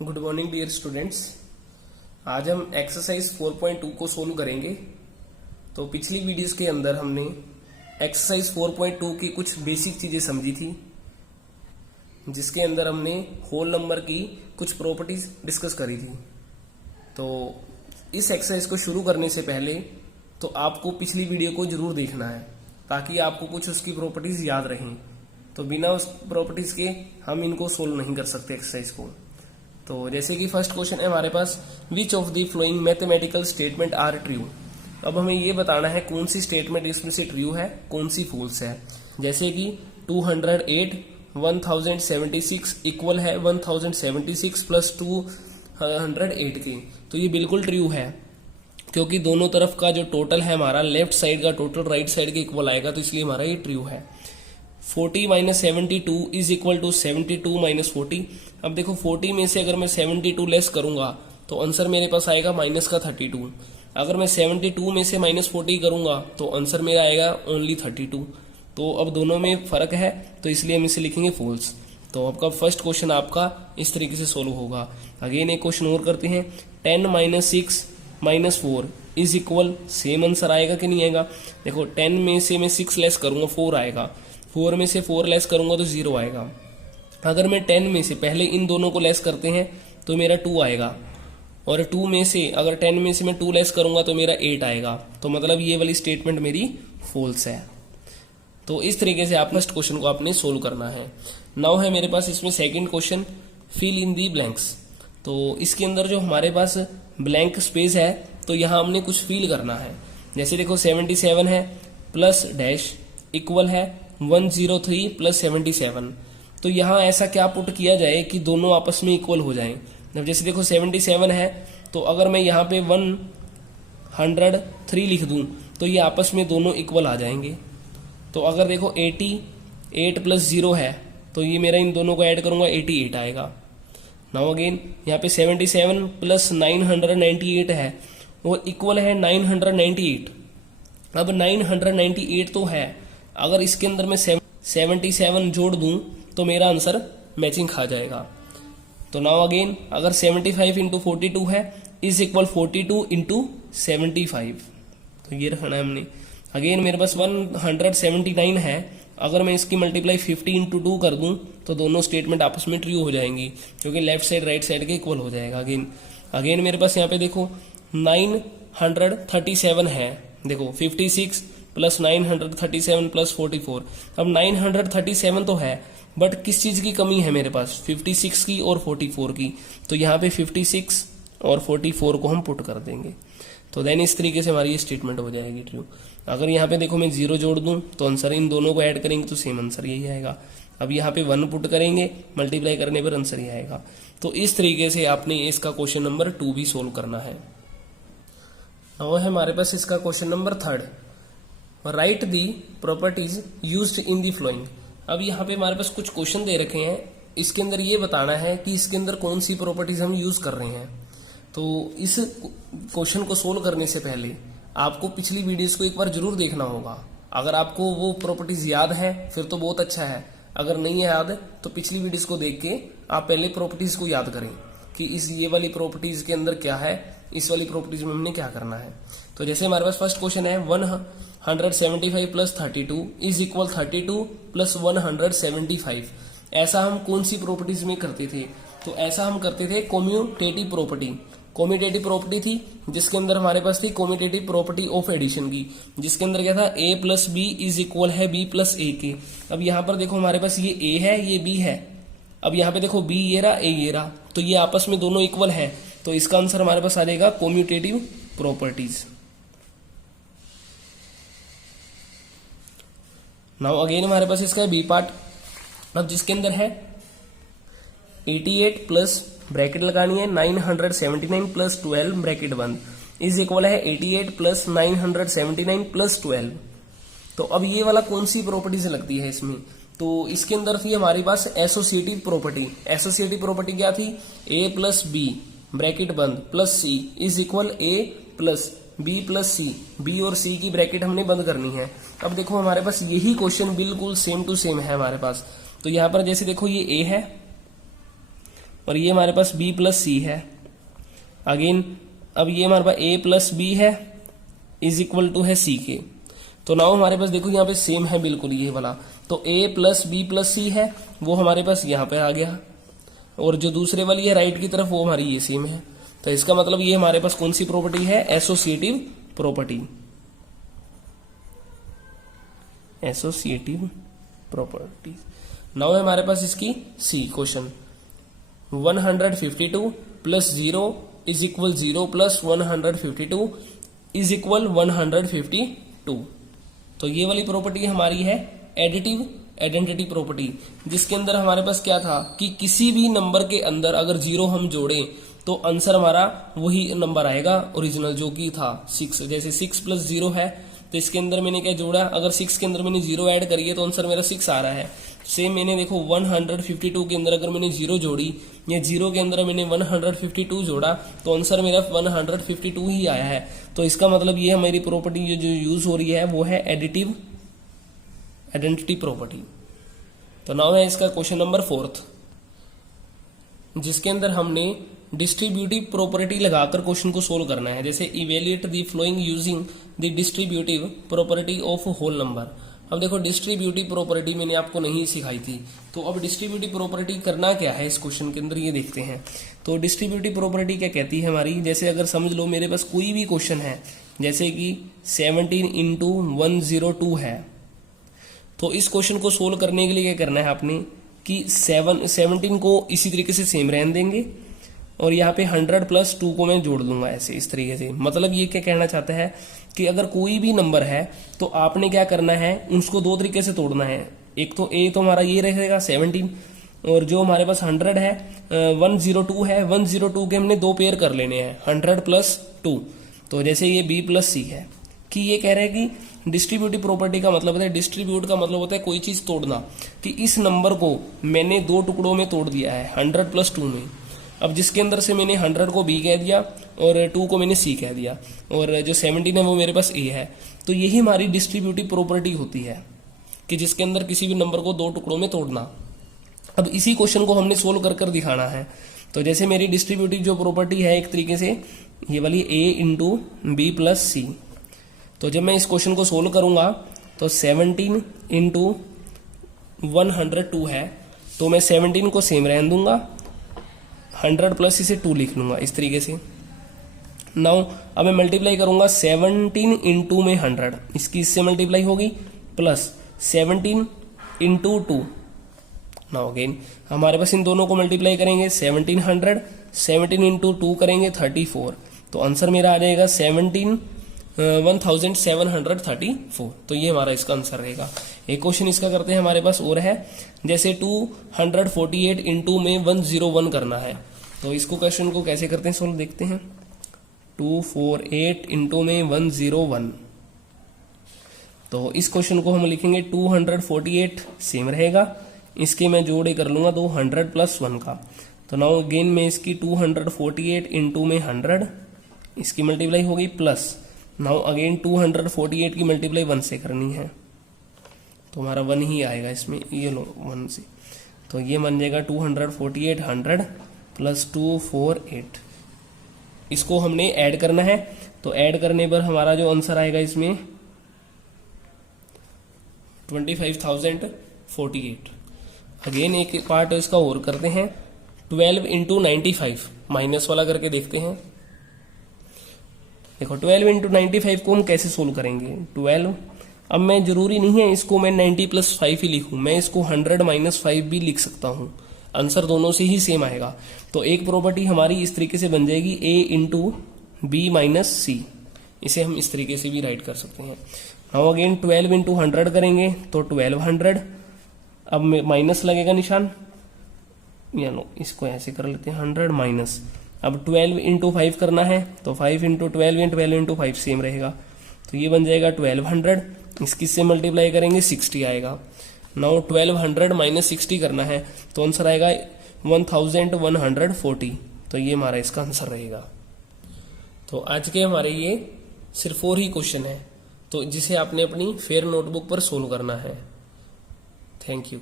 Good morning dear students. आज हम exercise 4.2 को सोल्व करेंगे। तो पिछली वीडियोस के अंदर हमने एक्सरसाइज 4.2 की कुछ बेसिक चीजें समझी थी, जिसके अंदर हमने होल नंबर की कुछ प्रॉपर्टीज डिस्कस करी थी। तो इस एक्सरसाइज को शुरू करने से पहले तो आपको पिछली वीडियो को जरूर देखना है, ताकि आपको कुछ उसकी प्रॉपर्टीज याद रहें। तो बिना उस प्रॉपर्टीज के हम इनको सोल्व नहीं कर सकते एक्सरसाइज को। तो जैसे कि फर्स्ट क्वेश्चन है हमारे पास, which of the following mathematical statement are true. अब हमें ये बताना है कौन सी स्टेटमेंट इसमें से ट्रू है, कौन सी फॉल्स है। जैसे कि 208 1076 इक्वल है 1076 प्लस 208 के, तो ये बिल्कुल ट्रू है, क्योंकि दोनों तरफ का जो टोटल है हमारा लेफ्ट साइड का टोटल राइट साइड के इक्वल आएगा, तो इसलिए हमारा ये ट्रू है। 40 minus 72 is equal to 72 minus 40। अब देखो 40 में से अगर मैं 72 लेस करूंगा तो आंसर मेरे पास आएगा माइनस का 32। अगर मैं 72 में से माइनस 40 करूंगा तो आंसर मेरा आएगा ओनली 32। तो अब दोनों में फर्क है, तो इसलिए हम इसे लिखेंगे फॉल्स। तो आपका फर्स्ट क्वेश्चन आपका इस तरीके से सोल्व होगा। अगेन एक क्वेश्चन और करते हैं, 10 minus 6 minus 4 is equal, same answer आएगा कि नहीं आएगा। देखो 10 में से मैं 6 लेस करूंगा 4 आएगा, 4 में से 4 लेस करूंगा तो 0 आएगा। अगर मैं 10 में से पहले इन दोनों को लेस करते हैं तो मेरा 2 आएगा, और 2 में से अगर 10 में से मैं 2 लेस करूंगा तो मेरा 8 आएगा। तो मतलब ये वाली स्टेटमेंट मेरी फॉल्स है। तो इस तरीके से आप फर्स्ट क्वेश्चन को आपने सोल्व करना है। नाउ है मेरे पास इसमें second question, fill in the blanks. तो इसके अंदर जो हमारे पास ब्लैंक स्पेस है, तो यहाँ हमने कुछ फिल करना है। जैसे देखो 77 है प्लस डैश इक्वल है 103 प्लस 77। तो यहाँ ऐसा क्या पुट किया जाए कि दोनों आपस में इक्वल हो जाएं। जब जैसे देखो 77 है, तो अगर मैं यहाँ पे 103 लिख दूं तो ये आपस में दोनों इक्वल आ जाएंगे। तो अगर देखो 88 प्लस 0 है, तो ये मेरा इन दोनों को ऐड करूंगा 88 आएगा। नाउ अगेन यहाँ पे 77 प्लस 998 है, वो इक्वल है 998। अब 998 तो है, अगर इसके अंदर मैं 77 जोड़ दूं तो मेरा आंसर मैचिंग खा जाएगा। तो नाउ अगेन अगर 75 इंटू 42 है इज इक्वल 42 इंटू 75, तो ये रखना है हमने। अगेन मेरे पास 179 है, अगर मैं इसकी मल्टीप्लाई 50 इंटू 2 कर दूं तो दोनों स्टेटमेंट आपस में ट्रू हो जाएंगी, क्योंकि लेफ्ट साइड राइट साइड के इक्वल हो जाएगा। अगेन मेरे पास यहाँ पे देखो 937 है, देखो 56 प्लस 937 प्लस 44। अब 937 तो है, बट किस चीज की कमी है मेरे पास, 56 की और 44 की। तो यहाँ पे 56 और 44 को हम पुट कर देंगे, तो देन इस तरीके से हमारी ये स्टेटमेंट हो जाएगी ट्रू। अगर यहाँ पे देखो मैं 0 जोड़ दूं तो आंसर इन दोनों को ऐड करेंगे तो सेम आंसर यही आएगा। अब यहाँ पे 1 पुट करेंगे, मल्टीप्लाई करने पर आंसर ही आएगा। तो इस तरीके से आपने इसका क्वेश्चन नंबर 2 भी सोल्व करना है। अब है हमारे पास इसका question number 3, right the properties used in the following. अब यहाँ पे हमारे पास कुछ क्वेश्चन दे रखे हैं, इसके अंदर ये बताना है कि इसके अंदर कौन सी प्रॉपर्टीज हम यूज कर रहे हैं। तो इस क्वेश्चन को सोल्व करने से पहले आपको पिछली वीडियोस को एक बार जरूर देखना होगा। अगर आपको वो प्रॉपर्टीज याद है फिर तो बहुत अच्छा है, अगर नहीं है याद तो पिछली वीडियोस को देख के आप पहले प्रॉपर्टीज को याद करें कि इस ये वाली प्रॉपर्टीज के अंदर क्या है, इस वाली प्रॉपर्टीज में हमने क्या करना है। तो जैसे हमारे पास फर्स्ट क्वेश्चन है 175 प्लस 32 इज इक्वल 32 प्लस 175। ऐसा हम कौन सी प्रॉपर्टीज में करते थे, तो ऐसा हम करते थे कॉम्यूटेटिव प्रॉपर्टी। कॉम्यूटेटिव प्रॉपर्टी थी जिसके अंदर हमारे पास थी कॉम्यूटेटिव प्रॉपर्टी ऑफ एडिशन की, जिसके अंदर क्या था a plus B is equal है b प्लस ए के। अब यहाँ पर देखो हमारे पास ये a है ये b है, अब यहाँ पे देखो b ये रहा a ये रहा, तो ये आपस में दोनों इक्वल है, तो इसका आंसर हमारे पास आ जाएगा कॉम्यूटेटिव प्रॉपर्टीज। नाउ अगेन हमारे पास इसका बी पार्ट, अब जिसके अंदर है 88 प्लस ब्रैकेट लगानी है 979 प्लस 12 ब्रैकेट बंद इज इक्वल है 88 प्लस 979 प्लस 12। तो अब ये वाला कौन सी प्रॉपर्टी से लगती है इसमें, तो इसके अंदर थी हमारे पास एसोसिएटिव प्रॉपर्टी। एसोसिएटिव प्रॉपर्टी क्या थी, a प्लस बी ब्रैकेट बंद plus C is equal a plus B plus C, B और सी की ब्रैकेट हमने बंद करनी है। अब देखो हमारे पास यही क्वेश्चन बिल्कुल सेम टू सेम है हमारे पास। तो यहाँ पर जैसे देखो ये a है, और ये हमारे पास b प्लस सी है। अगेन अब ये हमारे पास a प्लस बी है इज इक्वल टू है सी के। तो नाउ हमारे पास देखो यहाँ पे सेम है बिल्कुल ये वाला, तो a प्लस बी प्लस सी है वो हमारे पास यहाँ पे आ गया, और जो दूसरे वाली है राइट की तरफ वो हमारी ये सेम है। तो इसका मतलब ये हमारे पास कौन सी प्रॉपर्टी है, associative property. Associative property. Now है हमारे पास इसकी C question 152 plus 0 is equal 0 plus 152 is equal 152। तो ये वाली प्रॉपर्टी हमारी है एडिटिव आइडेंटिटी प्रॉपर्टी, जिसके अंदर हमारे पास क्या था कि किसी भी नंबर के अंदर अगर 0 हम जोड़ें तो आंसर हमारा वही नंबर आएगा ओरिजिनल जो कि था 6। जैसे 6 प्लस 0 है तो इसके अंदर मैंने क्या जोड़ा, अगर 6 के अंदर मैंने 0 ऐड करी है तो आंसर मेरा 6 आ रहा है। सेम मैंने देखो 152 के अंदर अगर मैंने 0 जोड़ी या 0 के अंदर मैंने 152 जोड़ा तो आंसर मेरा 152 ही आया है। तो इसका मतलब ये मेरी प्रॉपर्टी जो यूज हो रही है वो है एडिटिव आइडेंटिटी प्रॉपर्टी। तो नाउ है इसका क्वेश्चन नंबर 4, जिसके अंदर हमने डिस्ट्रीब्यूटिव प्रॉपर्टी लगाकर क्वेश्चन को सोल्व करना है। जैसे evaluate the following using the distributive property of whole number. अब देखो डिस्ट्रीब्यूटिव प्रॉपर्टी मैंने आपको नहीं सिखाई थी, तो अब डिस्ट्रीब्यूटिव प्रॉपर्टी करना क्या है इस क्वेश्चन के अंदर ये देखते हैं। तो डिस्ट्रीब्यूटिव प्रॉपर्टी क्या कहती है हमारी, जैसे अगर समझ लो मेरे पास कोई भी क्वेश्चन है जैसे कि 17 इंटू 102 है, तो इस क्वेश्चन को सोल्व करने के लिए क्या करना है आपने कि 17 को इसी तरीके से सेम रहने देंगे और यहाँ पे 100 प्लस 2 को मैं जोड़ दूंगा ऐसे इस तरीके से। मतलब ये क्या कहना चाहता है कि अगर कोई भी नंबर है तो आपने क्या करना है उसको दो तरीके से तोड़ना है। एक तो ए तो हमारा ये रहेगा 17, और जो हमारे पास 100 है 102 है, 102 के हमने दो पेयर कर लेने हैं 100 प्लस 2। तो जैसे ये बी प्लस सी है कि ये कह रहे हैं कि डिस्ट्रीब्यूटिव प्रॉपर्टी का मतलब होता है, डिस्ट्रीब्यूट का मतलब होता है कोई चीज तोड़ना, कि इस नंबर को मैंने दो टुकड़ों में तोड़ दिया है 100 प्लस 2 में। अब जिसके अंदर से मैंने 100 को बी कह दिया और 2 को मैंने सी कह दिया और जो 17 है वो मेरे पास ए है। तो यही हमारी डिस्ट्रीब्यूटिव प्रॉपर्टी होती है कि जिसके अंदर किसी भी नंबर को दो टुकड़ों में तोड़ना। अब इसी क्वेश्चन को हमने सोल्व कर कर दिखाना है। तो जैसे मेरी डिस्ट्रीब्यूटिव जो प्रॉपर्टी है एक तरीके से ये वाली ए इंटू बी प्लस सी। तो जब मैं इस क्वेश्चन को सोल्व करूंगा तो 17 इंटू 102 है, तो मैं 17 को सेम रहने दूंगा, 100 प्लस इसे 2 लिख लूंगा इस तरीके से। नाउ अब मैं मल्टीप्लाई करूंगा 17 इंटू में 100, इसकी इससे मल्टीप्लाई होगी प्लस 17 इंटू 2। नाउ अगेन हमारे पास इन दोनों को मल्टीप्लाई करेंगे 1700, 17 इंटू 2 करेंगे 34। तो आंसर मेरा आ जाएगा 1734। तो ये हमारा इसका आंसर रहेगा। एक क्वेश्चन इसका करते हैं हमारे पास और है, जैसे 248 इंटू में 101 करना है। तो इसको क्वेश्चन को कैसे करते हैं सोल्व देखते हैं। 248 इंटू में 101, तो इस क्वेश्चन को हम लिखेंगे 248 सेम रहेगा, इसके मैं जोड़े कर लूंगा 200 प्लस 1 का। तो नाउ अगेन में इसकी 248 इंटू में 100, इसकी मल्टीप्लाई होगी प्लस नाउ अगेन 248 की मल्टीप्लाई 1 से करनी है, तो हमारा 1 ही आएगा इसमें, ये लो 1 से। तो ये बन जाएगा 248 100 प्लस 248। इसको हमने ऐड करना है, तो ऐड करने पर हमारा जो आंसर आएगा इसमें 25,048। अगेन एक पार्ट इसका और करते हैं, 12 इंटू 95 माइनस वाला करके देखते हैं। देखो 12 इंटू 95 को हम कैसे सोल्व करेंगे। 12, अब मैं जरूरी नहीं है इसको मैं 90 प्लस 5 ही लिखूं, मैं इसको 100 माइनस 5 भी लिख सकता हूं, आंसर दोनों से ही सेम आएगा। तो एक प्रॉपर्टी हमारी इस तरीके से बन जाएगी a इंटू बी माइनस सी, इसे हम इस तरीके से भी राइट कर सकते हैं। नाउ अगेन 12 इंटू 100 करेंगे तो 1200, अब माइनस लगेगा निशान, या लो इसको ऐसे कर लेते हैं 100 माइनस। अब 12 इंटू 5 करना है तो 5 इंटू 12 या 12 इंटू 5 सेम रहेगा, तो ये बन जाएगा 1200, इसकी से मल्टीप्लाई करेंगे 60 आएगा। नाउ 1200 माइनस 60 करना है तो आंसर आएगा 1140। तो ये हमारा इसका आंसर रहेगा। तो आज के हमारे ये सिर्फ 4 ही क्वेश्चन है, तो जिसे आपने अपनी फेयर नोटबुक पर सोल्व करना है। Thank you.